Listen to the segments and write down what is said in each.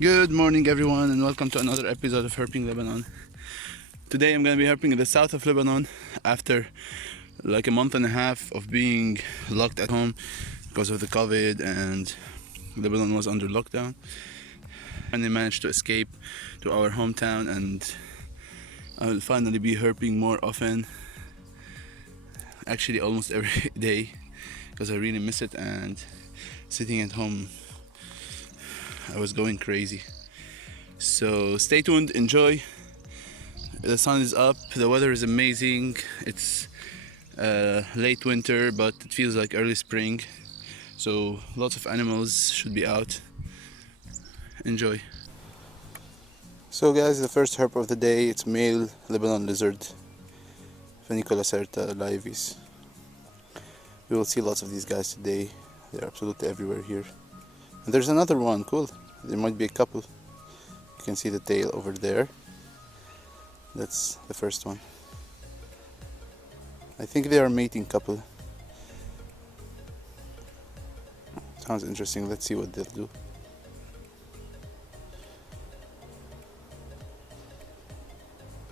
Good morning everyone and welcome to another episode of Herping Lebanon. Today I'm going to be herping in the south of Lebanon after like a month and a half of being locked at home because of the COVID and Lebanon was under lockdown. And I managed to escape to our hometown and I will finally be herping more often. Actually almost every day because I really miss it, and sitting at home I was going crazy. So stay tuned, enjoy. The sun is up, the weather is amazing. It's late winter but it feels like early spring, so lots of animals should be out. Enjoy. So guys, the first herp of the day, it's male Lebanon lizard, Mediculous laevis. We will see lots of these guys today. They're absolutely everywhere here. And there's another one, cool. There might be a couple. You can see the tail over there. That's the first one. I think they are a mating couple. Sounds interesting. Let's see what they'll do.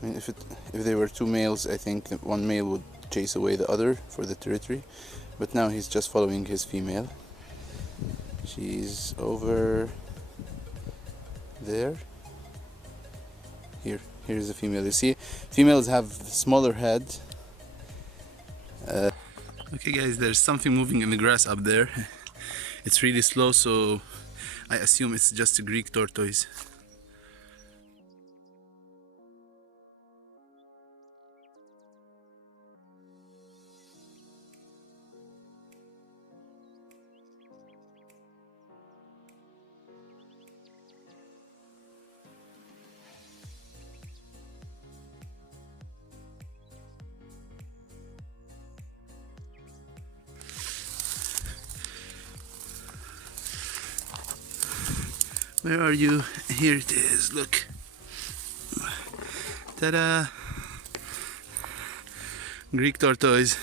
I mean, if they were two males, I think one male would chase away the other for the territory. But now he's just following his female. She's over there. Here's the female. You see, females have smaller head. Okay guys, there's something moving in the grass up there. It's really slow, so I assume it's just a Greek tortoise. Where are you? Here it is, look. Ta-da! Greek tortoise,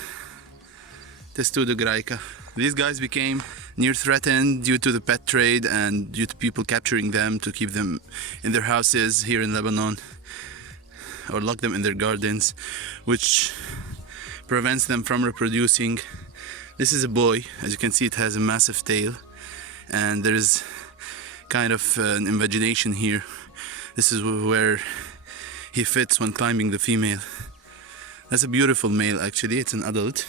Testudo graica. These guys became near threatened due to the pet trade and due to people capturing them to keep them in their houses here in Lebanon or lock them in their gardens, which prevents them from reproducing. This is a boy. As you can see, it has a massive tail and there is kind of an invagination here. This is where he fits when climbing the female. That's a beautiful male actually, it's an adult.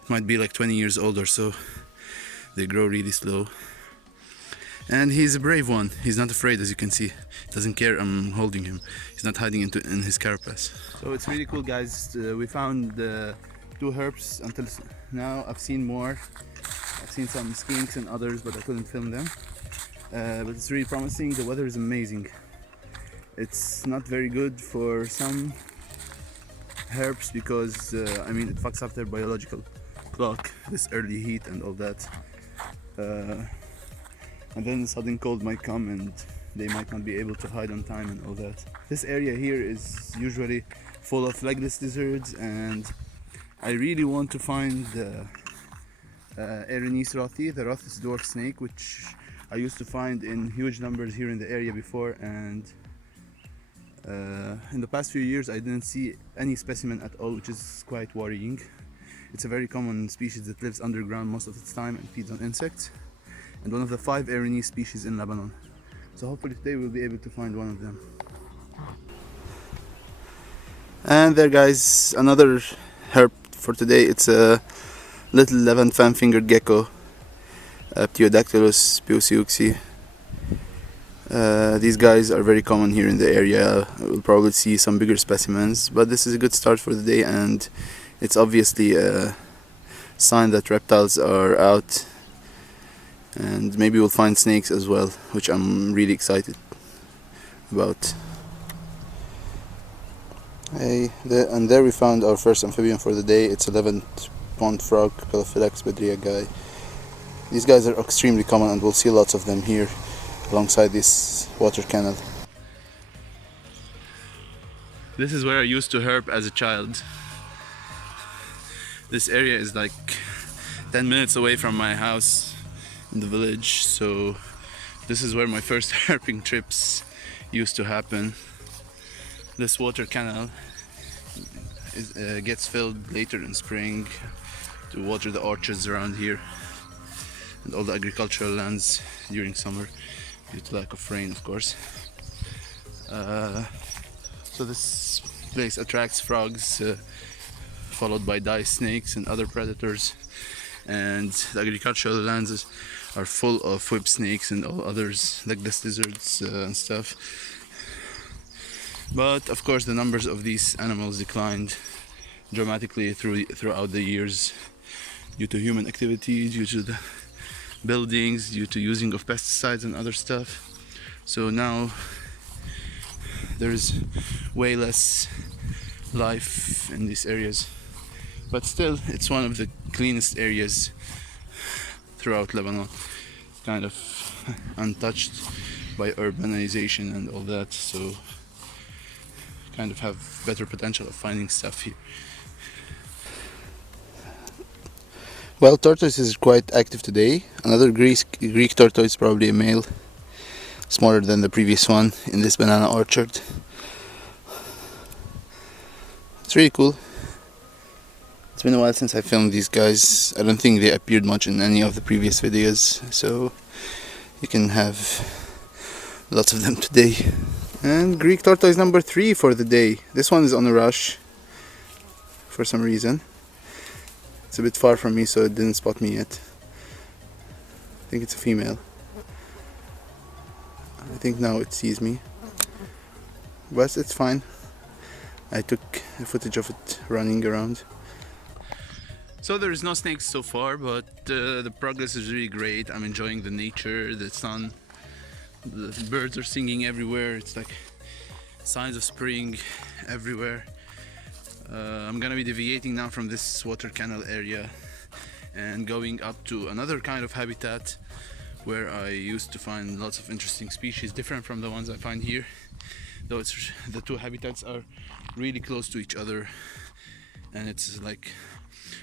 It might be like 20 years old or so. They grow really slow. And he's a brave one. He's not afraid, as you can see. He doesn't care I'm holding him. He's not hiding in his carapace. So it's really cool guys. We found two herps until now. I've seen more. I've seen some skinks and others, but I couldn't film them. But it's really promising. The weather is amazing. It's not very good for some herps because I mean it fucks up their biological clock, this early heat and all that. And then the sudden cold might come and they might not be able to hide on time and all that. This area here is usually full of legless lizards, and I really want to find Orientalis rothi, the Roth's dwarf snake, which I used to find in huge numbers here in the area before, and in the past few years I didn't see any specimen at all, which is quite worrying. It's a very common species that lives underground most of its time and feeds on insects, and one of the 5 Orientalis species in Lebanon. So hopefully today we'll be able to find one of them. And there guys, another herp for today. It's a little Levant fan finger gecko, Pterodactylus pusiuxi. These guys are very common here in the area. We'll probably see some bigger specimens, but this is a good start for the day, and it's obviously a sign that reptiles are out, and maybe we'll find snakes as well, which I'm really excited about. And there we found our first amphibian for the day. It's a Levant pond frog, Pelophylax bedriagai. These guys are extremely common and we'll see lots of them here alongside this water canal. This is where I used to herp as a child. This area is like 10 minutes away from my house in the village, so This is where my first herping trips used to happen. This water canal gets filled later in spring to water the orchards around here and all the agricultural lands during summer due to lack of rain, of course. So this place attracts frogs, followed by dice snakes and other predators, and the agricultural lands are full of whip snakes and all others like the lizards and stuff. But of course the numbers of these animals declined dramatically throughout the years due to human activity, due to the buildings, due to using of pesticides and other stuff. So now there's way less life in these areas, but still it's one of the cleanest areas throughout Lebanon, kind of untouched by urbanization and all that, so kind of have better potential of finding stuff here. Well, tortoise is quite active today. Another Greek tortoise, probably a male, smaller than the previous one in this banana orchard. It's really cool. It's been a while since I filmed these guys. I don't think they appeared much in any of the previous videos, so you can have lots of them today. And Greek tortoise number 3 for the day. This one is on a rush for some reason. It's a bit far from me, so it didn't spot me yet. I think it's a female. I think now it sees me, but it's fine. I took footage of it running around. So there is no snakes so far, but the progress is really great. I'm enjoying the nature, the sun. The birds are singing everywhere. It's like signs of spring everywhere. I'm gonna be deviating now from this water canal area and going up to another kind of habitat where I used to find lots of interesting species, different from the ones I find here, though the two habitats are really close to each other, and it's like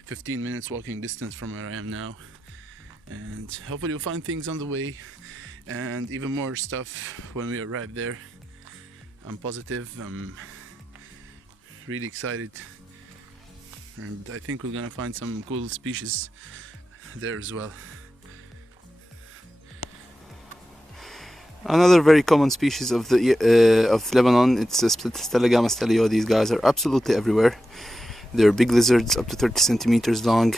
15 minutes walking distance from where I am now. And hopefully we'll find things on the way and even more stuff when we arrive there. I'm positive, I'm really excited, and I think we're gonna find some cool species there as well. Another very common species of Lebanon, it's a Stellagama stellio. These guys are absolutely everywhere. They're big lizards up to 30 centimeters long.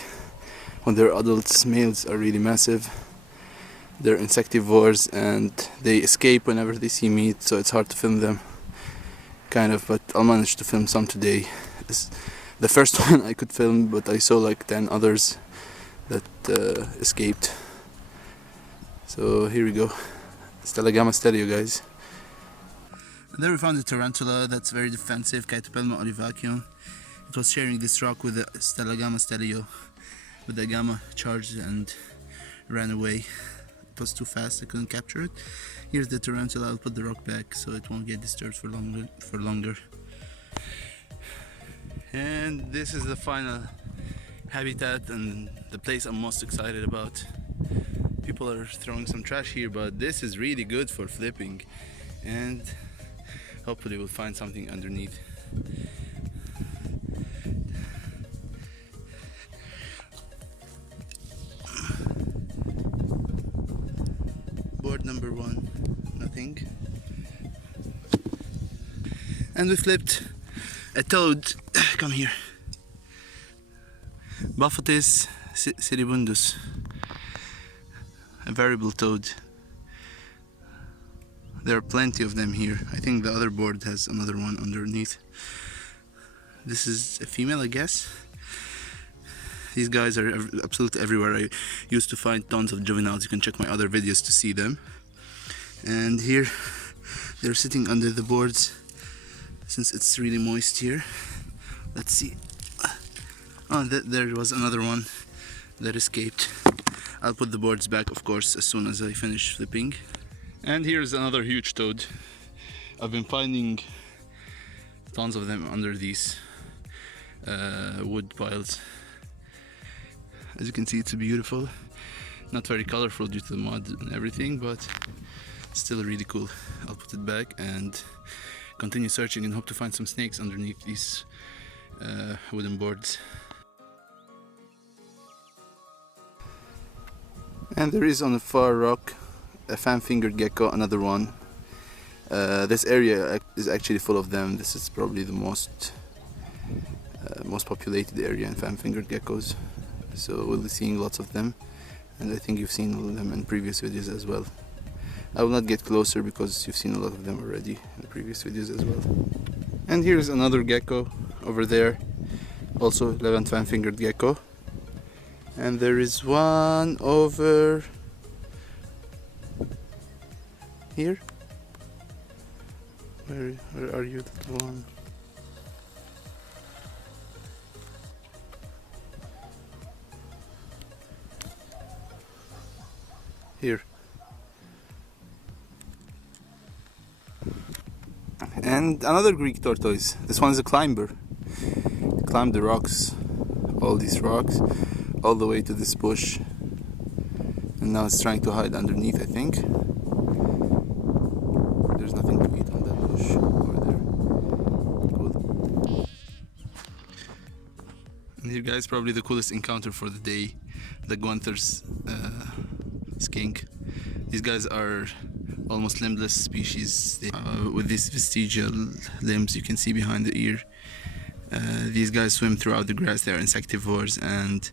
When they're adults, males are really massive. They're insectivores and they escape whenever they see meat, so it's hard to film them. Kind of, but I'll manage to film some today. The first one I could film, but I saw like 10 others that escaped. So here we go. Stellagama stellio, guys. And there we found a tarantula that's very defensive, Chaetopelma olivaceum. It was sharing this rock with the Stellagama stellio, but the gamma charged and ran away. It was too fast, I couldn't capture it. Here's the tarantula. I'll put the rock back so it won't get disturbed for longer. And this is the final habitat and the place I'm most excited about. People are throwing some trash here, but this is really good for flipping, and hopefully we'll find something underneath. Board number 1, nothing. And we flipped a toad. Come here. Baphotis seribundus. A variable toad. There are plenty of them here. I think the other board has another one underneath. This is a female, I guess. These guys are absolutely everywhere. I used to find tons of juveniles. You can check my other videos to see them. And here they're sitting under the boards since it's really moist here. Let's see. Oh, there was another one that escaped. I'll put the boards back, of course, as soon as I finish flipping. And here's another huge toad. I've been finding tons of them under these wood piles. As you can see, it's beautiful. Not very colorful due to the mud and everything, but still really cool. I'll put it back and continue searching and hope to find some snakes underneath these wooden boards. And there is on the far rock a Finger Gecko, another one. This area is actually full of them. This is probably the most populated area in Finger Geckos. So we'll be seeing lots of them, and I think you've seen all of them in previous videos as well. I will not get closer because you've seen a lot of them already in previous videos as well. And here's another gecko over there, also Levant-fingered gecko. And there is one over here. Where are you, little one? Here. And another Greek tortoise. This one is a climber. Climbed the rocks, all these rocks, all the way to this bush. And now it's trying to hide underneath, I think. There's nothing to eat on that bush over there. Cool. And here, guys, probably the coolest encounter for the day. The Gunthers Skink. These guys are almost limbless species with these vestigial limbs you can see behind the ear. These guys swim throughout the grass. They are insectivores and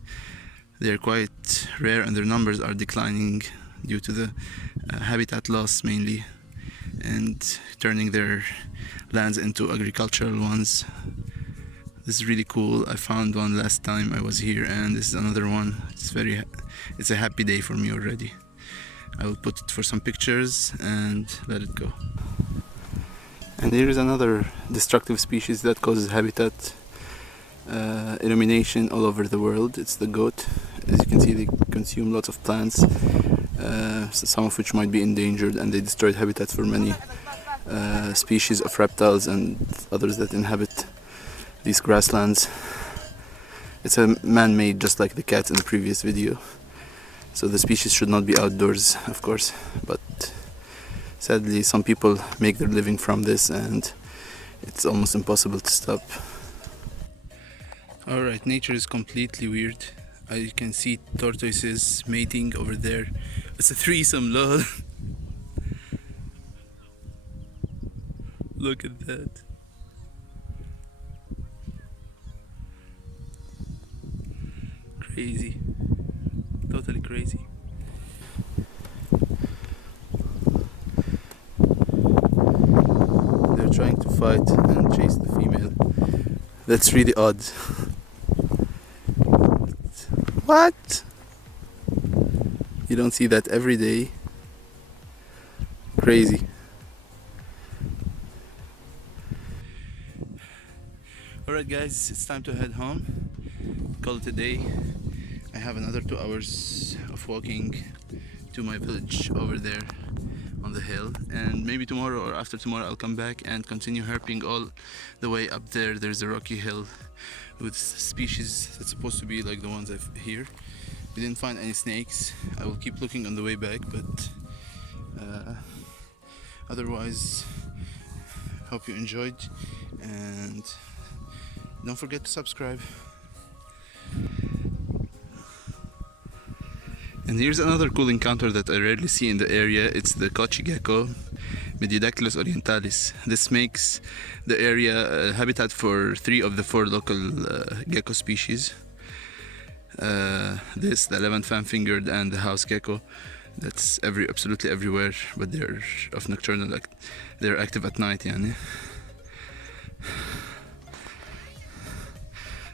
they are quite rare, and their numbers are declining due to the habitat loss mainly, and turning their lands into agricultural ones. This is really cool. I found one last time I was here, and this is another one. It's a happy day for me already. I will put it for some pictures and let it go. And here is another destructive species that causes habitat elimination all over the world. It's the goat. As you can see, they consume lots of plants, some of which might be endangered, and they destroyed habitats for many species of reptiles and others that inhabit these grasslands. It's a man-made, just like the cat in the previous video. So the species should not be outdoors, of course, but sadly some people make their living from this, and it's almost impossible to stop. Alright, nature is completely weird. You can see tortoises mating over there. It's a threesome, lol. Look at that. Crazy. Totally crazy. They're trying to fight and chase the female. That's really odd. What? You don't see that every day. Crazy. Alright guys, it's time to head home. Call it a day. I have another 2 hours of walking to my village over there on the hill, and maybe tomorrow or after tomorrow I'll come back and continue herping all the way up there. There's a rocky hill with species that's supposed to be like the ones I've here. We didn't find any snakes. I will keep looking on the way back, but otherwise hope you enjoyed, and don't forget to subscribe. And here's another cool encounter that I rarely see in the area. It's the Kochi gecko, Mediculous Orientalis. This makes the area habitat for 3 of the 4 local gecko species. This, the Levant-fingered, and the house gecko. That's absolutely everywhere, but they're of nocturnal. They're active at night, yani.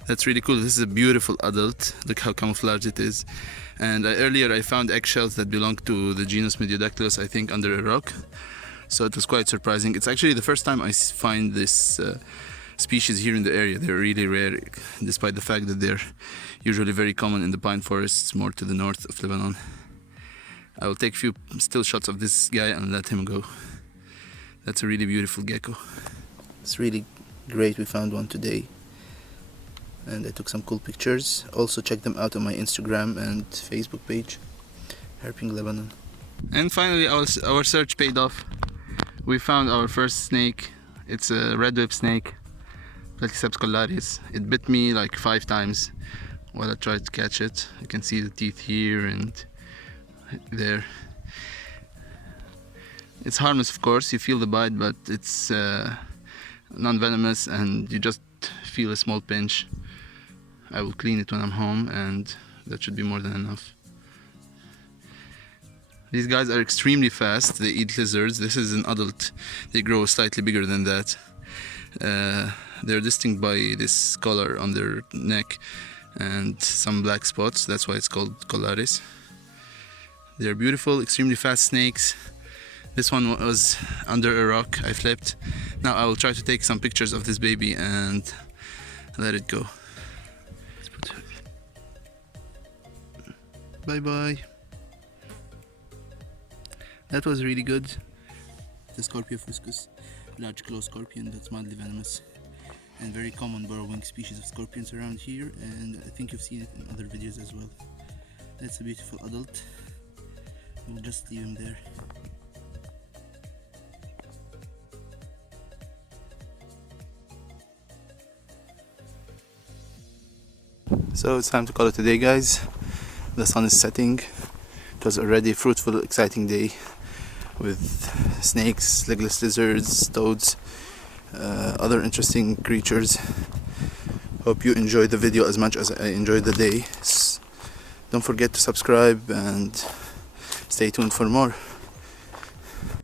That's really cool. This is a beautiful adult. Look how camouflaged it is. And earlier I found eggshells that belong to the genus Mediculous, I think, under a rock. So it was quite surprising. It's actually the first time I find this species here in the area. They're really rare, despite the fact that they're usually very common in the pine forests more to the north of Lebanon. I will take a few still shots of this guy and let him go. That's a really beautiful gecko. It's really great we found one today, and I took some cool pictures. Also check them out on my Instagram and Facebook page. Herping Lebanon. And finally our search paid off. We found our first snake. It's a red whip snake, Platyceps collaris. It bit me like 5 times while I tried to catch it. You can see the teeth here and there. It's harmless, of course. You feel the bite, but it's non-venomous, and you just feel a small pinch. I will clean it when I'm home, and that should be more than enough. These guys are extremely fast. They eat lizards. This is an adult. They grow slightly bigger than that. They're distinct by this color on their neck and some black spots. That's why it's called collaris. They're beautiful, extremely fast snakes. This one was under a rock. I flipped. Now I will try to take some pictures of this baby and let it go. Bye bye. That was really good. The Scorpio fuscus, large claw scorpion that's mildly venomous and very common burrowing species of scorpions around here, and I think you've seen it in other videos as well. That's a beautiful adult. We'll just leave him there. So it's time to call it a day, guys. The sun is setting. It was already a fruitful, exciting day with snakes, legless lizards, toads, other interesting creatures. Hope you enjoyed the video as much as I enjoyed the day. Don't forget to subscribe and stay tuned for more.